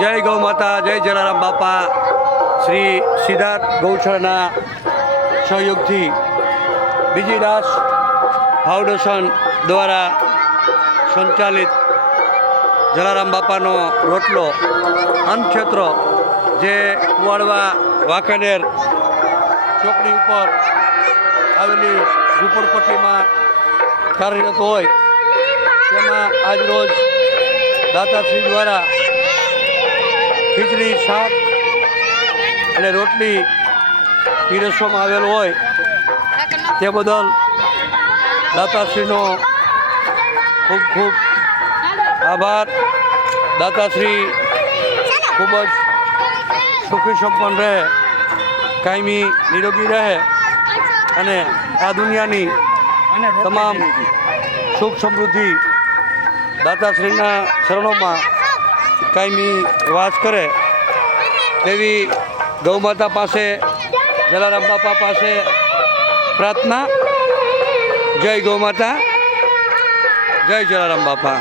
જય ગૌ માતા, જય જલારામ બાપા. શ્રી સિદ્ધાર્થ ગૌશાળાના સહયોગથી બીજી દાસ ફાઉન્ડેશન દ્વારા સંચાલિત જલારામ બાપાનો રોટલો અન્નક્ષેત્ર જે કુવાડવા વાંકાનેર ચોકડી ઉપર આવેલી ઝૂંપડપટ્ટીમાં કાર્યરત હોય તેમાં આજરોજ દાતાશ્રી દ્વારા ખીચડી, શાક અને રોટલી પીરસવામાં આવેલ હોય તે બદલ દાતાશ્રીનો ખૂબ ખૂબ આભાર. દાતાશ્રી ખૂબ જ સુખી સંપન્ન રહે, કાયમી નિરોગી રહે અને આ દુનિયાની તમામ સુખ સમૃદ્ધિ દાતાશ્રીના શરણોમાં કાયમી વાસ કરે તેવી ગૌમાતા પાસે, જલારામ બાપા પાસે પ્રાર્થના. જય ગૌમાતા, જય જલારામ બાપા.